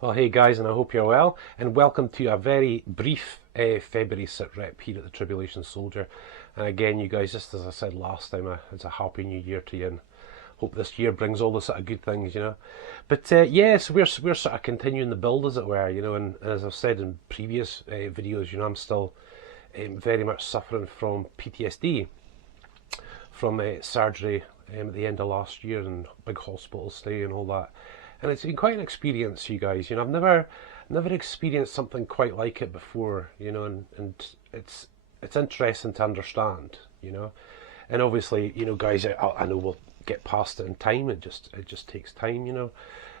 Well, hey guys, and I hope you're well, and welcome to a very brief February Sitrep here at the Tribulation Soldier. And again, you guys, just as I said last time, it's a happy new year to you, and hope this year brings all the sort of good things, you know. But yes, we're sort of continuing the build, as it were, you know. And as I've said in previous videos, you know, I'm still very much suffering from PTSD from surgery at the end of last year and big hospital stay and all that. And it's been quite an experience, you guys. You know, I've never experienced something quite like it before, you know, and it's interesting to understand, you know. And obviously, you know, guys, I know we'll get past it in time. It just takes time, you know.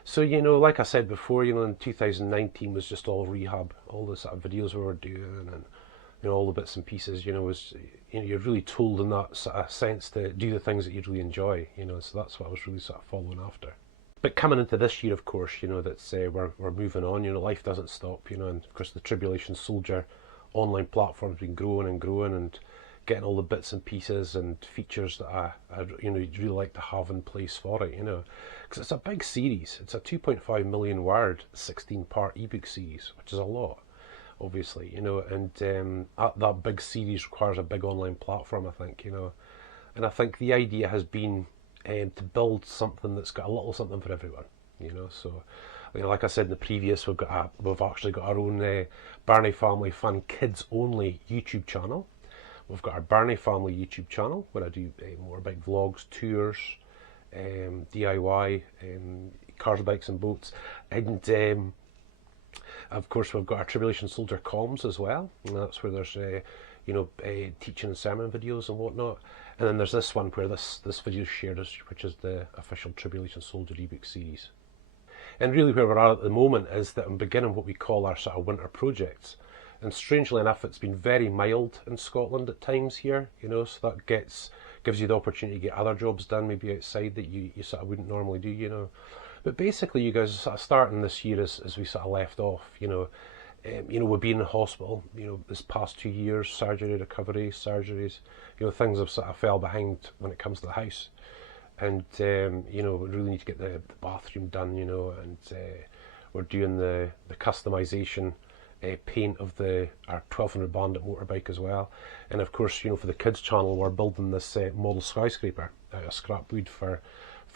So, you know, like I said before, you know, in 2019 was just all rehab, all the sort of videos we were doing, and you know, all the bits and pieces, you know, was, you know, you're really told in that sort of sense to do the things that you really enjoy, you know. So that's what I was really sort of following after. But coming into this year, of course, you know, that's we're moving on. You know, life doesn't stop. You know, and of course, the Tribulation Soldier online platform's been growing and growing, and getting all the bits and pieces and features that I you know, really like to have in place for it. You know, because it's a big series. It's a 2.5 million word, 16-part ebook series, which is a lot, obviously. You know, and that big series requires a big online platform, I think. You know, and I think the idea has been to build something that's got a little something for everyone, you know. So, you know, like I said in the previous, we've actually got our own Birnie Family Fun Kids Only YouTube channel. We've got our Birnie Family YouTube channel where I do motorbike vlogs, tours, DIY, cars, bikes, and boats, and of course we've got our Tribulation Soldier comms as well, and that's where there's you know, teaching and sermon videos and whatnot. And then there's this one where this video is shared, which is the official Tribulation Soldier ebook series. And really where we're at the moment is that I'm beginning what we call our sort of winter projects. And strangely enough, it's been very mild in Scotland at times here, you know, so that gives you the opportunity to get other jobs done, maybe outside, that you sort of wouldn't normally do, you know. But basically, you guys are sort of starting this year as we sort of left off, you know. You know, we've been in hospital, you know, this past 2 years, surgery, recovery, surgeries, you know, things have sort of fell behind when it comes to the house. And, you know, we really need to get the bathroom done, you know, and we're doing the customisation paint of our 1200 Bandit motorbike as well. And of course, you know, for the kids channel, we're building this model skyscraper out of scrap wood for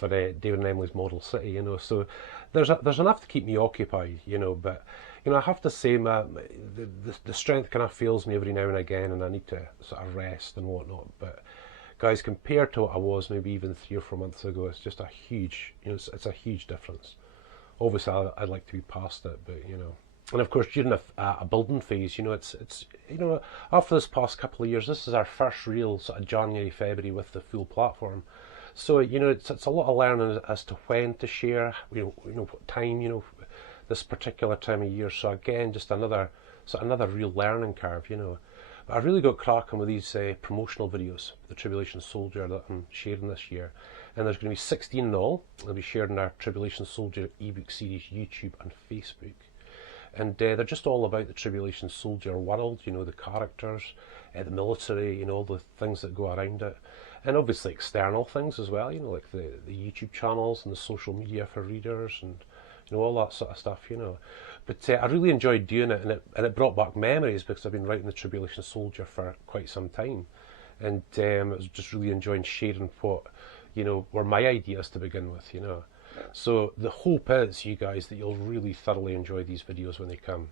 David and Emily's Model City, you know. So there's enough to keep me occupied, you know. But you know, I have to say, the strength kind of fails me every now and again, and I need to sort of rest and whatnot. But guys, compared to what I was maybe even 3 or 4 months ago, it's just a huge, you know, it's a huge difference. Obviously, I'd like to be past it, but you know. And of course, during a building phase, you know, it's you know, after this past couple of years, this is our first real sort of January, February with the full platform. So, you know, it's a lot of learning as to when to share, you know what time, you know, this particular time of year. So again, just another real learning curve, you know. But I really got cracking with these promotional videos, the Tribulation Soldier, that I'm sharing this year. And there's going to be 16 in all. They'll be shared in our Tribulation Soldier ebook series, YouTube and Facebook. And they're just all about the Tribulation Soldier world, you know, the characters, the military, you know, all the things that go around it. And obviously external things as well, you know, like the YouTube channels and the social media for readers, and you know, all that sort of stuff, you know. But I really enjoyed doing it, and it brought back memories, because I've been writing the Tribulation Soldier for quite some time, and it was just really enjoying sharing what, you know, were my ideas to begin with, you know. So the hope is, you guys, that you'll really thoroughly enjoy these videos when they come.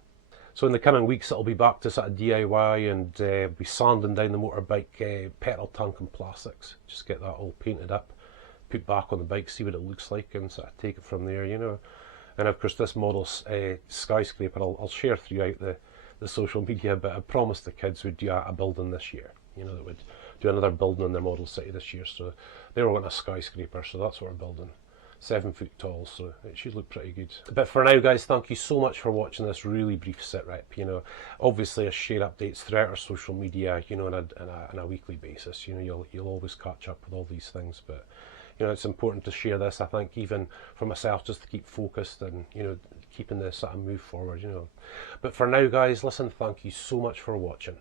So in the coming weeks, it'll be back to sort of DIY, and be sanding down the motorbike petrol tank and plastics. Just get that all painted up, put back on the bike, see what it looks like, and sort of take it from there, you know. And of course, this model skyscraper, I'll share throughout the social media, but I promised the kids we'd do a building this year, you know, that we'd do another building in their Model City this year. So they were wanting a skyscraper, so that's what we're building. 7 foot tall, so it should look pretty good. But for now, guys, thank you so much for watching this really brief sitrep. You know, obviously I share updates throughout our social media, you know, on a weekly basis. You know, you'll always catch up with all these things, but you know, it's important to share this, I think, even for myself, just to keep focused and, you know, keeping this sort of move forward, you know. But for now, guys, listen, thank you so much for watching.